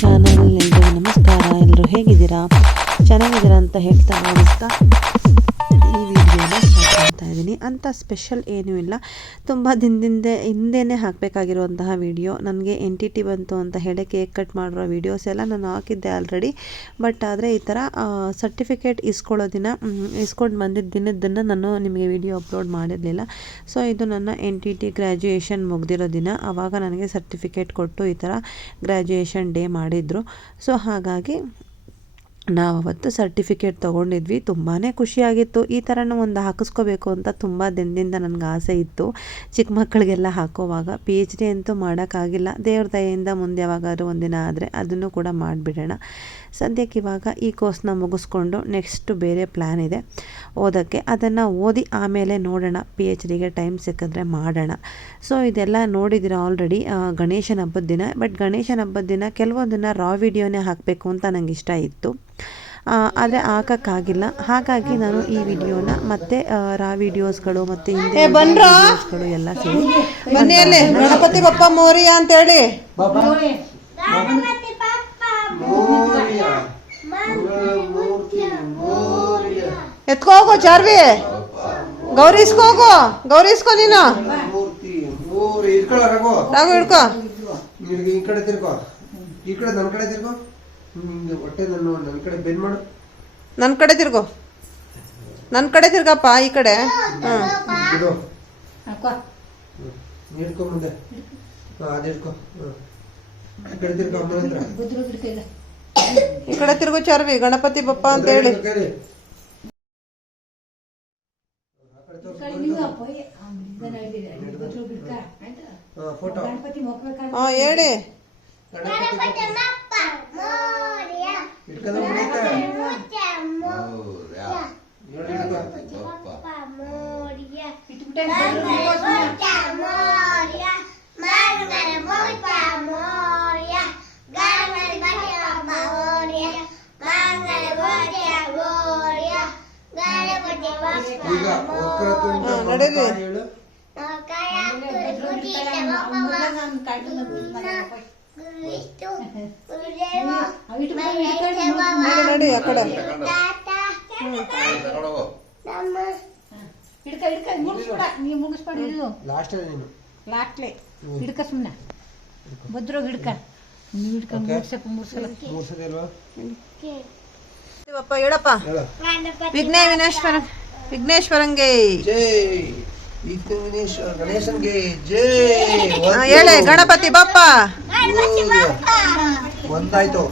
Channel. ಎಲ್ರಿಗೂ ನಮಸ್ಕಾರ. ಎಲ್ಲರೂ ಹೇಗಿದ್ದೀರಾ? ಚೆನ್ನಾಗಿದ್ದೀರಾ ಅಂತ ಹೇಳ್ತಾ ನೋಡಿಸ್ತಾ ಈ ವಿಡಿಯೋನ ಸ್ಟಾರ್ಟ್ ಮಾಡ್ತಾ ಇದ್ದೀನಿ. ಅಂಥ ಸ್ಪೆಷಲ್ ಏನೂ ಇಲ್ಲ, ತುಂಬ ಹಿಂದೆನೇ ಹಾಕಬೇಕಾಗಿರುವಂತಹ ವಿಡಿಯೋ. ನನಗೆ NTT ಬಂತು ಅಂತ ಹೇಳಿ ಕೇಕ್ ಕಟ್ ಮಾಡಿರೋ ವೀಡಿಯೋಸ್ ಎಲ್ಲ ನಾನು ಹಾಕಿದ್ದೆ ಆಲ್ರೆಡಿ. ಬಟ್ ಆದರೆ ಈ ಥರ ಸರ್ಟಿಫಿಕೇಟ್ ಇಸ್ಕೊಂಡು ಬಂದಿದ್ದ ದಿನದ್ದನ್ನು ನಾನು ನಿಮಗೆ ವಿಡಿಯೋ ಅಪ್ಲೋಡ್ ಮಾಡಿರಲಿಲ್ಲ. ಸೊ ಇದು ನನ್ನ NTT ಗ್ರ್ಯಾಜುಯೇಷನ್ ಮುಗ್ದಿರೋ ದಿನ. ಆವಾಗ ನನಗೆ ಸರ್ಟಿಫಿಕೇಟ್ ಕೊಟ್ಟು ಈ ಥರ ಗ್ರ್ಯಾಜುಯೇಷನ್ ಡೇ ಮಾಡಿದರು. ಸೊ ಹಾಗಾಗಿ ನಾವು ಅವತ್ತು ಸರ್ಟಿಫಿಕೇಟ್ ತೊಗೊಂಡಿದ್ವಿ. ತುಂಬಾ ಖುಷಿಯಾಗಿತ್ತು. ಈ ಥರನೂ ಒಂದು ಹಾಕಿಸ್ಕೋಬೇಕು ಅಂತ ತುಂಬ ದಿನದಿಂದ ನನಗೆ ಆಸೆ ಇತ್ತು. ಚಿಕ್ಕ ಮಕ್ಕಳಿಗೆಲ್ಲ ಹಾಕೋವಾಗ PhD ಅಂತೂ ಮಾಡೋಕ್ಕಾಗಿಲ್ಲ. ದೇವ್ರ ದಯೆಯಿಂದ ಮುಂದೆ ಯಾವಾಗಾದ್ರೂ ಒಂದಿನ ಆದರೆ ಅದನ್ನು ಕೂಡ ಮಾಡಿಬಿಡೋಣ. ಸದ್ಯಕ್ಕೆ ಇವಾಗ ಈ ಕೋರ್ಸ್ನ ಮುಗಿಸ್ಕೊಂಡು ನೆಕ್ಸ್ಟ್ ಬೇರೆ ಪ್ಲ್ಯಾನ್ ಇದೆ ಓದೋಕ್ಕೆ. ಅದನ್ನು ಓದಿ ಆಮೇಲೆ ನೋಡೋಣ, PhDಗೆ ಟೈಮ್ ಸಿಕ್ಕಿದ್ರೆ ಮಾಡೋಣ. ಸೊ ಇದೆಲ್ಲ ನೋಡಿದ್ದೀರ ಆಲ್ರೆಡಿ ಗಣೇಶನ ಹಬ್ಬದ ದಿನ. ಬಟ್ ಗಣೇಶನ ಹಬ್ಬದ ದಿನ ಕೆಲವೊಂದನ್ನು ರಾ ವಿಡಿಯೋನೇ ಹಾಕಬೇಕು ಅಂತ ನನಗೆ ಇಷ್ಟ ಇತ್ತು, ಆದರೆ ಹಾಕೋಕ್ಕಾಗಿಲ್ಲ. ಹಾಗಾಗಿ ನಾನು ಈ ವಿಡಿಯೋನ ಮತ್ತೆ ರಾ ವಿಡಿಯೋಸ್ಗಳು ಮತ್ತು ಹಿಂದೆ ವಿಡಿಯೋಸ್ಗಳು ಎಲ್ಲ ಸೇರಿ ಮನೆಯಲ್ಲಿ ಗಣಪತಿ ಬಪ್ಪ ಮೋರಿಯಾ ಅಂತೇಳಿ ಎತ್ಕೋಗೋ ಚಾರ್ವಿ, ಗೌರಿಸ್ಕೋಗೋ, ಗೌರಿಸ್ಕೋ ನೀನು. ರಾಘು ಹಿಡ್ಕೋ, ಈ ಕಡೆ ತಿರ್ಕೋ, ಈ ಕಡೆ ನನ್ನ ಕಡೆ ತಿರ್ಕೋ, ಹೊಟ್ಟೆ ನನ್ನ ಕಡೆ ಬೆನ್ ಮಾಡು, ನನ್ನ ಕಡೆ ತಿರ್ಗೋ, ನನ್ನ ಕಡೆ ತಿರ್ಗಪ್ಪ, ಈ ಕಡೆ. ಇದು ಹಿಡ್ಕೊ ಮುಂದೆ, ಅದು ಹಿಡ್ಕೊ, ಈ ಕಡೆ ತಿರ್ಕೊ, ಅಮ್ಮ ಹತ್ರ ಈ ಕಡೆ ತಿರ್ಗೋ ಚಾರ್ವಿ, ಗಣಪತಿ ಬಪ್ಪ ಅಂತ ಹೇಳಿ. ಫೋಟೋ ಹೇಳಿ. ನಡೀರಿ. ನಡಿ ಆ ಕಡೆ. ಹೇಳಪ್ಪ. ವಿಘ್ನೇಶ್ವರಂಗೆ ಜೈ, ಗಣೇಶನ್ಗೆ ಜೈ. ಹೇಳೆ ಗಣಪತಿ ಬಪ್ಪ ಒಂದಾಯ್ತು.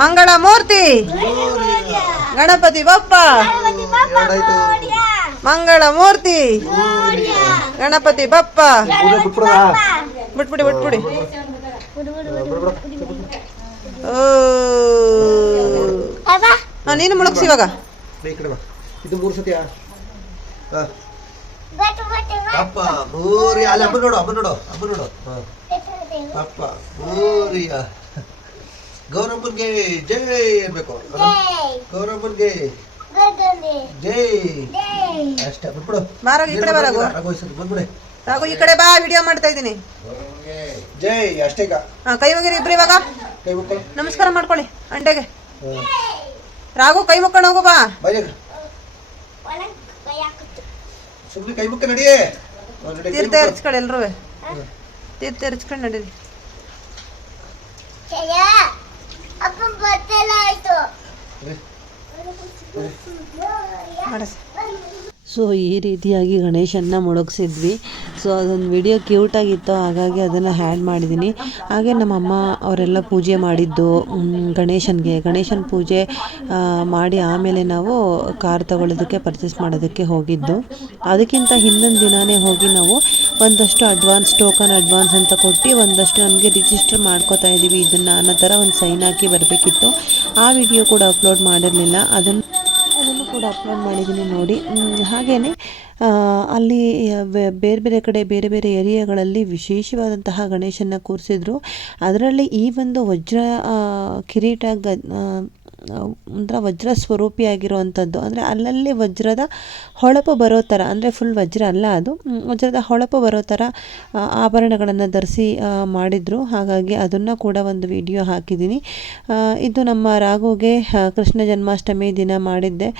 ಮಂಗಳ ಮೂರ್ತಿ ಗಣಪತಿ ಬಪ್ಪ, ಮಂಗಳ ಮೂರ್ತಿ ಗಣಪತಿ ಬಪ್ಪ. ಬಿಟ್ಬಿಡಿ ಬಿಟ್ಬಿಡಿ. ನೀನು ಮುಳುಗ್ಸಿ ಇವಾಗ. ಇದು 3 ಸತಿ. ಅಪ್ಪ ಮೂರಿ, ಅಲ್ಲಿ ಅಮ್ಮ ನೋಡು, ಅಮ್ಮ ನೋಡು, ಅಮ್ಮ ನೋಡು. ಅಪ್ಪ ಮೂರಿಯ ಗೌರಮ್ಮನ್ಗೆ ಜೈ ಅನ್ಬೇಕು. ಗೌರಮ್ಮನ್ಗೆ ಜೈ ಅಷ್ಟೇ. ಬಿಟ್ಬಿಡು. ಬಾರೋ ಈ ಕಡೆ. ಬಾರಾಗು ಬಂದ್ಬಿಡೆ. ರಾಘು ಈ ಕಡೆ ಬಾ, ವಿಡಿಯೋ ಮಾಡ್ತಾ ಇದ್ದೀನಿ. ಜೈ ಅಷ್ಟೇ. ಈಗ ಕೈ ಮುಗಿರಿ ಇಬ್ರು. ಇವಾಗ ಕೈ ಮುಕ್ಕೊಳ್ಳಿ, ನಮಸ್ಕಾರ ಮಾಡ್ಕೊಳ್ಳಿ ಅಂಡೆಗೆ. ರಾಘು ಕೈ ಮುಕ್ಕೊಂಡು ಹೋಗು ಬಾ. ಸುಮ್ಮನೆ ಕೈ ಮುಕ್ಕ ನಡಿಯೇ. ತೀರ್ಥ ಎರಚ್ಕೊಳ್ಳಿ ಎಲ್ರೂ. ತೀರ್ಥ ಎರಚ್ಕೊಂಡು ನಡೀರಿ. ಸೊ ಈ ರೀತಿಯಾಗಿ ಗಣೇಶನ್ನ ಮುಳುಗಿಸಿದ್ವಿ. ಸೊ ಅದೊಂದು ವಿಡಿಯೋ ಕ್ಯೂಟಾಗಿತ್ತು, ಹಾಗಾಗಿ ಅದನ್ನು ಹ್ಯಾಡ್ ಮಾಡಿದ್ದೀನಿ. ಹಾಗೆ ನಮ್ಮಮ್ಮ ಅವರೆಲ್ಲ ಪೂಜೆ ಮಾಡಿದ್ದು ಗಣೇಶನ ಪೂಜೆ ಮಾಡಿ ಆಮೇಲೆ ನಾವು ಕಾರ್ ತಗೊಳ್ಳೋದಕ್ಕೆ ಪರ್ಚೇಸ್ ಮಾಡೋದಕ್ಕೆ ಹೋಗಿದ್ದು. ಅದಕ್ಕಿಂತ ಹಿಂದಿನ ದಿನವೇ ಹೋಗಿ ನಾವು ಒಂದಷ್ಟು ಟೋಕನ್ ಅಡ್ವಾನ್ಸ್ ಅಂತ ಕೊಟ್ಟು ಒಂದಷ್ಟು ನಮಗೆ ರಿಜಿಸ್ಟರ್ ಮಾಡ್ಕೋತಾ ಇದ್ದೀವಿ ಇದನ್ನು ಅನ್ನೋ ಥರ ಒಂದು ಸೈನ್ ಹಾಕಿ ಬರಬೇಕಿತ್ತು. ಆ ವಿಡಿಯೋ ಕೂಡ ಅಪ್ಲೋಡ್ ಮಾಡಿರಲಿಲ್ಲ, ಅದನ್ನು ಕೂಡ ಅಪ್ಲೋಡ್ ಮಾಡಿದ್ದೀನಿ ನೋಡಿ. ಹಾಗೆಯೇ ಅಲ್ಲಿ ಬೇರೆ ಬೇರೆ ಕಡೆ ಬೇರೆ ಬೇರೆ ಏರಿಯಾಗಳಲ್ಲಿ ವಿಶೇಷವಾದಂತಹ ಗಣೇಶನ ಕೂರಿಸಿದ್ರು. ಅದರಲ್ಲಿ ಈ ಒಂದು ವಜ್ರ ಕಿರೀಟ ಒಂಥರ ವಜ್ರ ಸ್ವರೂಪಿಯಾಗಿರುವಂಥದ್ದು. ಅಂದರೆ ಅಲ್ಲಲ್ಲಿ ವಜ್ರದ ಹೊಳಪು ಬರೋ ಥರ, ಅಂದರೆ ಫುಲ್ ವಜ್ರ ಅಲ್ಲ ಅದು, ವಜ್ರದ ಹೊಳಪು ಬರೋ ಥರ ಆಭರಣಗಳನ್ನು ಧರಿಸಿ ಮಾಡಿದರು. ಹಾಗಾಗಿ ಅದನ್ನು ಕೂಡ ಒಂದು ವಿಡಿಯೋ ಹಾಕಿದ್ದೀನಿ. ಇದು ನಮ್ಮ ರಾಘುಗೆ ಕೃಷ್ಣ ಜನ್ಮಾಷ್ಟಮಿ ದಿನ ಮಾಡಿದ್ದೆ.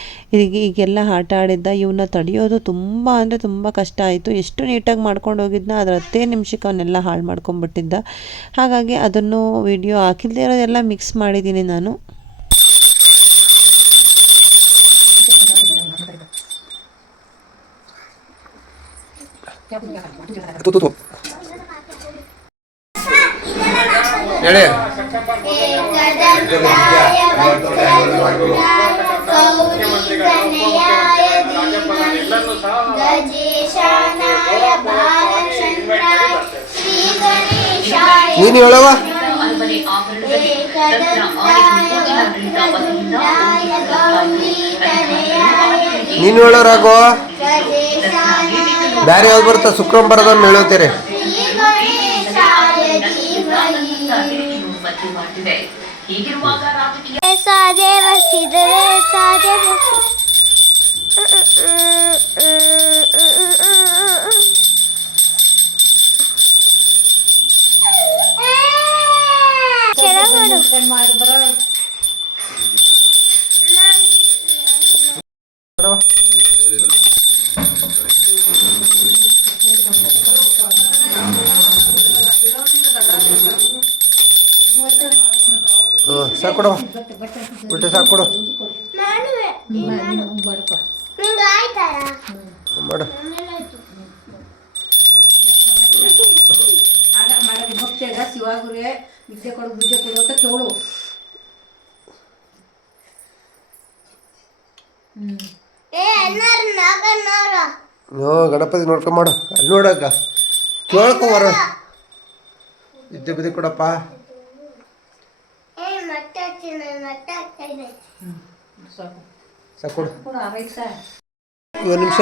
ಈಗೆಲ್ಲ ಆಟ ಆಡಿದ್ದ. ಇವನ್ನ ತಡೆಯೋದು ತುಂಬ ಅಂದರೆ ತುಂಬ ಕಷ್ಟ ಆಯಿತು. ಎಷ್ಟು ನೀಟಾಗಿ ಮಾಡ್ಕೊಂಡು ಹೋಗಿದ್ನ, ಅದರ 10 ನಿಮಿಷಕ್ಕೆ ಅವನ್ನೆಲ್ಲ ಹಾಳು ಮಾಡ್ಕೊಂಡ್ಬಿಟ್ಟಿದ್ದ. ಹಾಗಾಗಿ ಅದನ್ನು ವಿಡಿಯೋ ಹಾಕಿಲ್ಲದೆ ಇರೋದೆಲ್ಲ ಮಿಕ್ಸ್ ಮಾಡಿದ್ದೀನಿ ನಾನು. ಹೇಳಿ ನೀನು ಹೇಳವ. ನೀನು ಹೇಳೋ ರಾಘವ. ಬೇರೆ ಯಾವ್ದು ಬರುತ್ತಾ? ಶುಕ್ರಂ ಬರೋದನ್ನು ಹೇಳುತ್ತೀರಿ. ಸಾಕು ಕೊಡು, ಉಲ್ಟೆ ಸಾಕು ಕೊಡು ಮಾಡು. ಶಿವಾಗುರೇ ವಿದ್ಯೆ ಕೊಡು ಬುದ್ಧಿ ಕೊಡು ಅಂತ ಕೇಳು. ಗಣಪತಿ ನೋಡ್ಕೊಂಡ್ ಮಾಡು. ಅಲ್ಲಿ ನೋಡಕ್ಕ ಕೇಳ್ಕೊಂಬರ ವಿದ್ಯೆ ಬುದ್ಧಿ ಕೊಡಪ್ಪ. ಸಾಕು ಕೊಡು. ಒಂದು ನಿಮಿಷ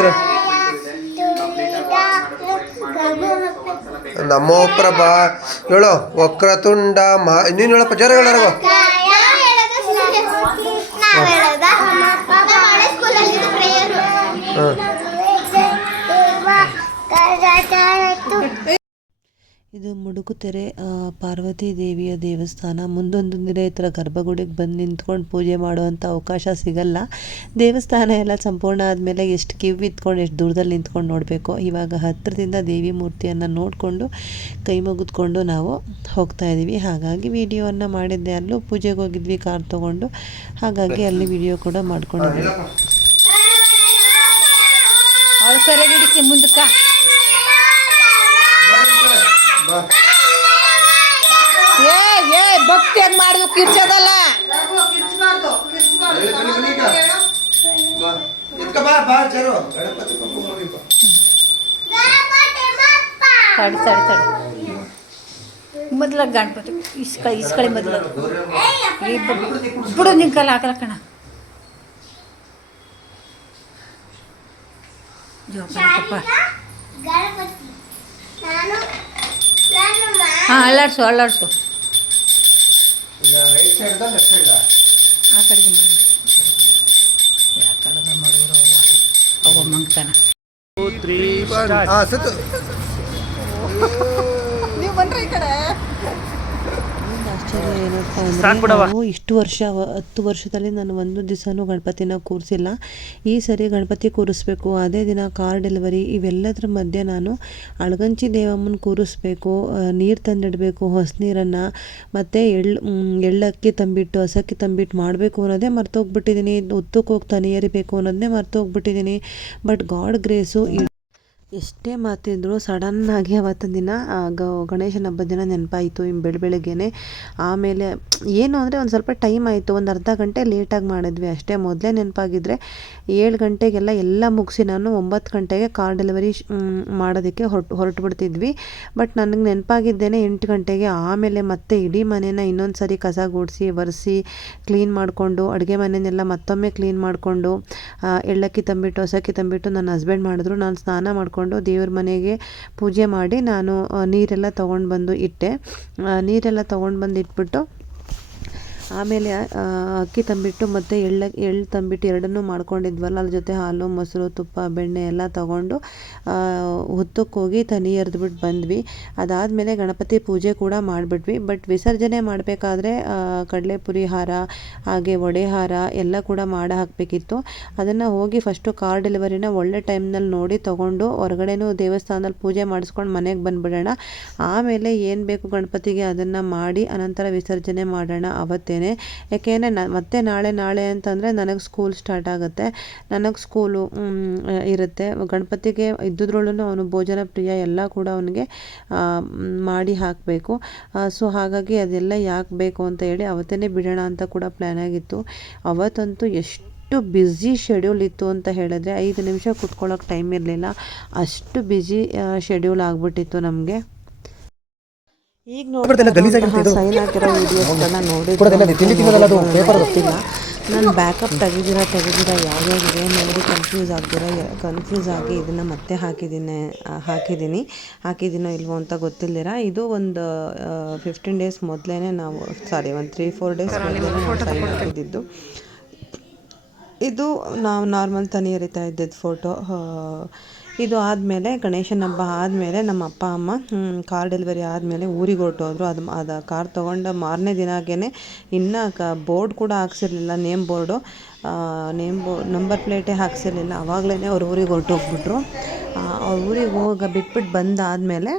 ನಮ್ಮೋ ಪ್ರಭಾ ಹೇಳೋ. ವಕ್ರತುಂಡ ನೀನು ಹೇಳಪ್ಪ, ಜರ ಹೇಳೋ. ಇದು ಮುಡುಕುತೆರೆ ಪಾರ್ವತಿ ದೇವಿಯ ದೇವಸ್ಥಾನ. ಮುಂದೊಂದು ದಿನ ಈ ಥರ ಗರ್ಭಗುಡಿಗೆ ಬಂದು ನಿಂತ್ಕೊಂಡು ಪೂಜೆ ಮಾಡುವಂಥ ಅವಕಾಶ ಸಿಗಲ್ಲ. ದೇವಸ್ಥಾನ ಎಲ್ಲ ಸಂಪೂರ್ಣ ಆದಮೇಲೆ ಎಷ್ಟು ಕ್ಯೂ ಇತ್ಕೊಂಡು ಎಷ್ಟು ದೂರದಲ್ಲಿ ನಿಂತ್ಕೊಂಡು ನೋಡಬೇಕು. ಇವಾಗ ಹತ್ತಿರದಿಂದ ದೇವಿ ಮೂರ್ತಿಯನ್ನು ನೋಡಿಕೊಂಡು ಕೈ ಮುಗಿದ್ಕೊಂಡು ನಾವು ಹೋಗ್ತಾ ಇದ್ದೀವಿ. ಹಾಗಾಗಿ ವಿಡಿಯೋವನ್ನು ಮಾಡಿದ್ದೆ. ಅಲ್ಲೂ ಪೂಜೆಗೆ ಹೋಗಿದ್ವಿ ಕಾರ್ ತೊಗೊಂಡು, ಹಾಗಾಗಿ ಅಲ್ಲಿ ವಿಡಿಯೋ ಕೂಡ ಮಾಡ್ಕೊಂಡಿದ್ವಿ. ಮುಂದಕ್ಕೆ ಭಕ್ತಿಯಾಗಿ ಮಾಡುದು ಕಿರ್ಚದಲ್ಲ. ಮೊದಲ ಗಣಪತಿ ಇಸ್ಕಳಿ ಮೊದಲ ಬಿಡು ನಿನ್ ಕಲ್ಲ ಹಾಕಲ್ಲ ಕಣ. ಹಾಂ ಅಲ್ಲಾಡ್ಸು ಅಲ್ಲಾಡ್ಸು. ಆ ಕಡೆಗೆ ಮಾಡಿದ್ರು, ಯಾವ ಕಡೆಗೆ ಮಾಡಿದ್ರು ಅವ್ವ ಮಂಗ್ತಾನ. ನೀವು ಬನ್ರಿ ಈ ಕಡೆ. ಆಶ್ಚರ್ಯ ಏನಪ್ಪ ಅಂದರೆ, ನಾವು ಇಷ್ಟು ವರ್ಷ 10 ವರ್ಷದಲ್ಲಿ ನಾನು ಒಂದು ದಿವಸನೂ ಗಣಪತಿನ ಕೂರಿಸಿಲ್ಲ. ಈ ಸರಿ ಗಣಪತಿ ಕೂರಿಸ್ಬೇಕು, ಅದೇ ದಿನ ಕಾರ್ ಡೆಲಿವರಿ, ಇವೆಲ್ಲದರ ಮಧ್ಯೆ ನಾನು ಅಳಗಂಚಿ ದೇವಮ್ಮನ ಕೂರಿಸ್ಬೇಕು, ನೀರು ತಂದಿಡಬೇಕು, ಹೊಸ ನೀರನ್ನು, ಮತ್ತು ಎಳ್ಳಕ್ಕಿ ತಂಬಿಟ್ಟು ಹಸಕ್ಕಿ ತಂಬಿಟ್ಟು ಮಾಡಬೇಕು ಅನ್ನೋದೇ ಮರ್ತೋಗ್ಬಿಟ್ಟಿದ್ದೀನಿ. ಉತ್ತಕ್ಕೆ ಹೋಗಿ ತನಿಯರಿಬೇಕು ಅನ್ನೋದನ್ನೇ ಮರ್ತೋಗ್ಬಿಟ್ಟಿದ್ದೀನಿ. ಬಟ್ ಗಾಡ್ ಗ್ರೇಸು ಎಷ್ಟೇ ಮಾತಿದ್ರು ಸಡನ್ನಾಗಿ ಅವತ್ತಿನ ದಿನ ಗಣೇಶನ ಹಬ್ಬದ ದಿನ ನೆನಪಾಯಿತು ಬೆಳಗ್ಗೆನೆ. ಆಮೇಲೆ ಏನು ಅಂದರೆ ಒಂದು ಸ್ವಲ್ಪ ಟೈಮ್ ಆಯಿತು, ಒಂದು ಅರ್ಧ ಗಂಟೆ ಲೇಟಾಗಿ ಮಾಡಿದ್ವಿ ಅಷ್ಟೇ. ಮೊದಲೇ ನೆನಪಾಗಿದ್ದರೆ 7 ಗಂಟೆಗೆಲ್ಲ ಎಲ್ಲ ಮುಗಿಸಿ ನಾನು 9 ಗಂಟೆಗೆ ಕಾರ್ ಡೆಲಿವರಿ ಮಾಡೋದಕ್ಕೆ ಹೊರಟು ಬಿಡ್ತಿದ್ವಿ. ಬಟ್ ನನಗೆ ನೆನಪಾಗಿದ್ದೇನೆ 8 ಗಂಟೆಗೆ. ಆಮೇಲೆ ಮತ್ತೆ ಇಡೀ ಮನೇನ ಇನ್ನೊಂದು ಸರಿ ಕಸ ಗುಡಿಸಿ ಒರೆಸಿ ಕ್ಲೀನ್ ಮಾಡಿಕೊಂಡು, ಅಡುಗೆ ಮನೆಯನ್ನೆಲ್ಲ ಮತ್ತೊಮ್ಮೆ ಕ್ಲೀನ್ ಮಾಡಿಕೊಂಡು, ಎಳ್ಳಕ್ಕಿ ತಂಬಿಟ್ಟು ಹಸಕ್ಕಿ ತಂಬಿಟ್ಟು ನನ್ನ ಹಸ್ಬೆಂಡ್ ಮಾಡಿದ್ರು. ನಾನು ಸ್ನಾನ ಮಾಡಿಕೊಂಡು ದೇವ್ರ ಮನೆಗೆ ಪೂಜೆ ಮಾಡಿ ನಾನು ನೀರೆಲ್ಲ ತೊಗೊಂಡು ಬಂದು ಇಟ್ಟೆ. ನೀರೆಲ್ಲ ತೊಗೊಂಡು ಬಂದು ಇಟ್ಬಿಟ್ಟು ಆಮೇಲೆ ಅಕ್ಕಿ ತಂಬಿಟ್ಟು ಮತ್ತು ಎಳ್ಳು ತಂಬಿಟ್ಟು ಎರಡನ್ನೂ ಮಾಡ್ಕೊಂಡಿದ್ವಲ್ಲ, ಅದ್ರ ಜೊತೆ ಹಾಲು, ಮೊಸರು, ತುಪ್ಪ, ಬೆಣ್ಣೆ ಎಲ್ಲ ತೊಗೊಂಡು ಹುತ್ತಕ್ಕೆ ಹೋಗಿ ತನಿ ಎರೆದ್ಬಿಟ್ಟು ಬಂದ್ವಿ. ಅದಾದಮೇಲೆ ಗಣಪತಿ ಪೂಜೆ ಕೂಡ ಮಾಡಿಬಿಟ್ವಿ. ಬಟ್ ವಿಸರ್ಜನೆ ಮಾಡಬೇಕಾದ್ರೆ ಕಡಲೆಪುರಿ ಹಾರ ಹಾಗೆ ವಡೆ ಹಾರ ಎಲ್ಲ ಕೂಡ ಮಾಡಿ ಹಾಕಬೇಕಿತ್ತು. ಅದನ್ನು ಹೋಗಿ ಫಸ್ಟು ಕಾರ್ ಡೆಲಿವರಿನ ಒಳ್ಳೆ ಟೈಮ್ನಲ್ಲಿ ನೋಡಿ ತೊಗೊಂಡು ಹೊರಗಡೆನೂ ದೇವಸ್ಥಾನದಲ್ಲಿ ಪೂಜೆ ಮಾಡಿಸ್ಕೊಂಡು ಮನೆಗೆ ಬಂದುಬಿಡೋಣ. ಆಮೇಲೆ ಏನು ಬೇಕು ಗಣಪತಿಗೆ ಅದನ್ನು ಮಾಡಿ ಅನಂತರ ವಿಸರ್ಜನೆ ಮಾಡೋಣ ಅವತ್ತೇನೆ. ಯಾಕೆಂದರೆ ಮತ್ತೆ ನಾಳೆ ಅಂತಂದರೆ ನನಗೆ ಸ್ಕೂಲ್ ಸ್ಟಾರ್ಟ್ ಆಗುತ್ತೆ, ನನಗೆ ಸ್ಕೂಲು ಇರುತ್ತೆ. ಗಣಪತಿಗೆ ಇದ್ದುದ್ರೊಳೂ ಅವನು ಭೋಜನ ಪ್ರಿಯ, ಎಲ್ಲ ಕೂಡ ಅವನಿಗೆ ಮಾಡಿ ಹಾಕಬೇಕು. ಸೊ ಹಾಗಾಗಿ ಅದೆಲ್ಲ ಯಾಕೆ ಬೇಕು ಅಂತ ಹೇಳಿ ಅವತ್ತೇ ಬಿಡೋಣ ಅಂತ ಕೂಡ ಪ್ಲ್ಯಾನ್ ಆಗಿತ್ತು. ಅವತ್ತಂತೂ ಎಷ್ಟು ಬ್ಯುಸಿ ಶೆಡ್ಯೂಲ್ ಇತ್ತು ಅಂತ ಹೇಳಿದ್ರೆ 5 ನಿಮಿಷ ಕುತ್ಕೊಳ್ಳೋಕೆ ಟೈಮ್ ಇರಲಿಲ್ಲ, ಅಷ್ಟು ಬ್ಯುಸಿ ಶೆಡ್ಯೂಲ್ ಆಗಿಬಿಟ್ಟಿತ್ತು ನಮಗೆ. ಈಗ ನೋಡ್ತಾ ಸೈನ್ ಹಾಕಿರೋ ವೀಡಿಯೋಸ್ಗಳನ್ನ ನೋಡಿದ್ರೆ ಗೊತ್ತಿಲ್ಲ, ನಾನು ಬ್ಯಾಕಪ್ ತೆಗೆದಿರೋ ಯಾವ್ಯಾವಿದೆ ನೋಡಿ ಕನ್ಫ್ಯೂಸ್ ಆಗಿ ಇದನ್ನು ಮತ್ತೆ ಹಾಕಿದ್ದೀನೋ ಇಲ್ವೋ ಅಂತ ಗೊತ್ತಿಲ್ಲದಿರ. ಇದು ಒಂದು 15 ಡೇಸ್ ಮೊದಲೇ ನಾವು ಒಂದು 3-4 ಡೇಸ್ ಮೊದಲೇ ನಾವು ಸೈನ್ ಹಾಕಿದ್ದು. ಇದು ನಾವು ನಾರ್ಮಲ್ ತನಿ ಎರಿತಾ ಇದ್ದಿದ್ದು ಫೋಟೋ. ಇದು ಆದಮೇಲೆ ಗಣೇಶನ ಹಬ್ಬ ಆದಮೇಲೆ ನಮ್ಮ ಅಪ್ಪ ಅಮ್ಮ ಕಾರ್ ಡೆಲಿವರಿ ಆದಮೇಲೆ ಊರಿಗೆ ಹೊರಟೋದ್ರು. ಅದು ಕಾರ್ ತೊಗೊಂಡ ಮಾರನೇ ದಿನಾಗೇ ಇನ್ನೂ ಬೋರ್ಡ್ ಕೂಡ ಹಾಕ್ಸಿರ್ಲಿಲ್ಲ, ನಂಬರ್ ಪ್ಲೇಟೇ ಹಾಕ್ಸಿರ್ಲಿಲ್ಲ. ಆವಾಗಲೇ ಅವ್ರು ಊರಿಗೆ ಹೊರಟೋಗ್ಬಿಟ್ರು. ಅವ್ರ ಊರಿಗೆ ಬಿಟ್ಬಿಟ್ಟು ಬಂದಾದಮೇಲೆ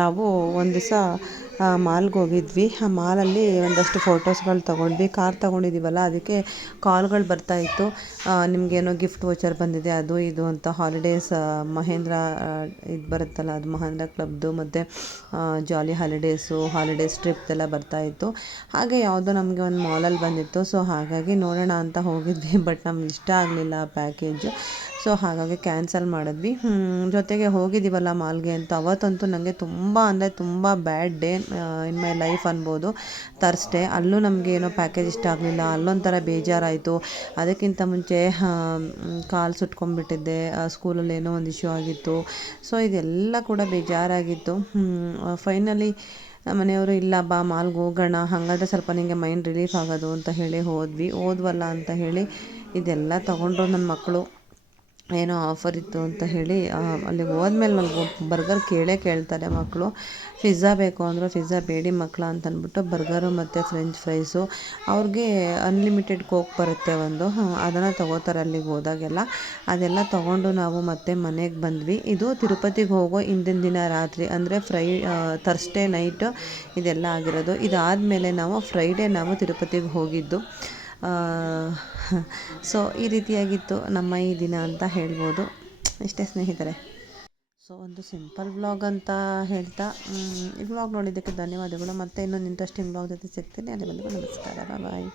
ನಾವು ಒಂದು ದಿವಸ ಮಾಲ್ಗೆ ಹೋಗಿದ್ವಿ. ಆ ಮಾಲಲ್ಲಿ ಒಂದಷ್ಟು ಫೋಟೋಸ್ಗಳು ತೊಗೊಂಡ್ವಿ. ಕಾರ್ ತೊಗೊಂಡಿದ್ದೀವಲ್ಲ ಅದಕ್ಕೆ ಕಾಲ್ಗಳು ಬರ್ತಾಯಿತ್ತು, ನಿಮಗೇನೋ ಗಿಫ್ಟ್ ವೋಚರ್ ಬಂದಿದೆ ಅದು ಇದು ಅಂತ. ಹಾಲಿಡೇಸ್ ಮಹೇಂದ್ರ ಇದು ಬರುತ್ತಲ್ಲ, ಅದು ಮಹೇಂದ್ರ ಕ್ಲಬ್ದು ಮತ್ತು ಜಾಲಿ ಹಾಲಿಡೇಸ್ ಟ್ರಿಪ್ದೆಲ್ಲ ಬರ್ತಾಯಿತ್ತು. ಹಾಗೆ ಯಾವುದೋ ನಮಗೆ ಒಂದು ಮಾಲಲ್ಲಿ ಬಂದಿತ್ತು. ಸೊ ಹಾಗಾಗಿ ನೋಡೋಣ ಅಂತ ಹೋಗಿದ್ವಿ. ಬಟ್ ನಮ್ಗೆ ಇಷ್ಟ ಆಗಲಿಲ್ಲ ಆ ಪ್ಯಾಕೇಜು. ಸೊ ಹಾಗಾಗಿ ಕ್ಯಾನ್ಸಲ್ ಮಾಡಿದ್ವಿ. ಜೊತೆಗೆ ಹೋಗಿದ್ದೀವಲ್ಲ ಮಾಲ್ಗೆ ಅಂತ, ಅವತ್ತಂತೂ ನನಗೆ ತುಂಬ ಬ್ಯಾಡ್ ಡೇ ಇನ್ ಮೈ ಲೈಫ್ ಅನ್ಬೋದು. ಥರ್ಸ್ಡೇ ಅಲ್ಲೂ ನಮಗೆ ಏನೋ ಪ್ಯಾಕೇಜ್ ಇಷ್ಟ ಆಗಲಿಲ್ಲ, ಅಲ್ಲೊಂಥರ ಬೇಜಾರಾಯಿತು. ಅದಕ್ಕಿಂತ ಮುಂಚೆ ಕಾಲು ಸುಟ್ಕೊಂಡ್ಬಿಟ್ಟಿದ್ದೆ, ಸ್ಕೂಲಲ್ಲಿ ಏನೋ ಒಂದು ಇಶ್ಯೂ ಆಗಿತ್ತು. ಸೊ ಇದೆಲ್ಲ ಕೂಡ ಬೇಜಾರಾಗಿತ್ತು. ಫೈನಲಿ ಮನೆಯವರು ಇಲ್ಲ ಬಾ ಮಾಲ್ಗೆ ಹೋಗೋಣ, ಹಾಗಾದರೆ ಸ್ವಲ್ಪ ನಿಮಗೆ ಮೈಂಡ್ ರಿಲೀಫ್ ಆಗೋದು ಅಂತ ಹೇಳಿ ಹೋದ್ವಲ್ಲ ಅಂತ ಹೇಳಿ ಇದೆಲ್ಲ ತೊಗೊಂಡ್ರು ನನ್ನ ಮಕ್ಕಳು. ಏನೋ ಆಫರ್ ಇತ್ತು ಅಂತ ಹೇಳಿ ಅಲ್ಲಿಗೆ ಹೋದ್ಮೇಲೆ ನನಗೆ ಬರ್ಗರ್ ಕೇಳ್ತಾರೆ ಮಕ್ಕಳು. ಪಿಜ್ಜಾ ಬೇಕು ಅಂದರು, ಪಿಜ್ಜಾ ಬೇಡಿ ಮಕ್ಕಳ ಅಂತ ಅಂದ್ಬಿಟ್ಟು ಬರ್ಗರು ಮತ್ತು ಫ್ರೆಂಚ್ ಫ್ರೈಸು. ಅವ್ರಿಗೆ ಅನ್ಲಿಮಿಟೆಡ್ ಕೋಕ್ ಬರುತ್ತೆ ಒಂದು, ಅದನ್ನು ತೊಗೋತಾರೆ ಅಲ್ಲಿಗೆ ಹೋದಾಗೆಲ್ಲ. ಅದೆಲ್ಲ ತೊಗೊಂಡು ನಾವು ಮತ್ತೆ ಮನೆಗೆ ಬಂದ್ವಿ. ಇದು ತಿರುಪತಿಗೆ ಹೋಗೋ ಹಿಂದಿನ ದಿನ ರಾತ್ರಿ, ಅಂದರೆ ಥರ್ಸ್ಡೇ ನೈಟು ಇದೆಲ್ಲ ಆಗಿರೋದು. ಇದಾದಮೇಲೆ ಫ್ರೈಡೇ ನಾವು ತಿರುಪತಿಗೆ ಹೋಗಿದ್ದು. ಸೊ ಈ ರೀತಿಯಾಗಿತ್ತು ನಮ್ಮ ಈ ದಿನ ಅಂತ ಹೇಳ್ಬೋದು. ಇಷ್ಟೇ ಸ್ನೇಹಿತರೆ. ಸೊ ಒಂದು ಸಿಂಪಲ್ ವ್ಲಾಗ್ ಅಂತ ಹೇಳ್ತಾ ಈ ವ್ಲಾಗ್ ನೋಡಿದ್ದಕ್ಕೆ ಧನ್ಯವಾದಗಳು. ಮತ್ತೆ ಇನ್ನೊಂದು ಇಂಟ್ರೆಸ್ಟಿಂಗ್ ವ್ಲಾಗ್ ಜೊತೆ ಸಿಗ್ತೀನಿ. ಅಲ್ಲಿ ಬಂದು ನಮಸ್ಕಾರ, ಬಾಯ್.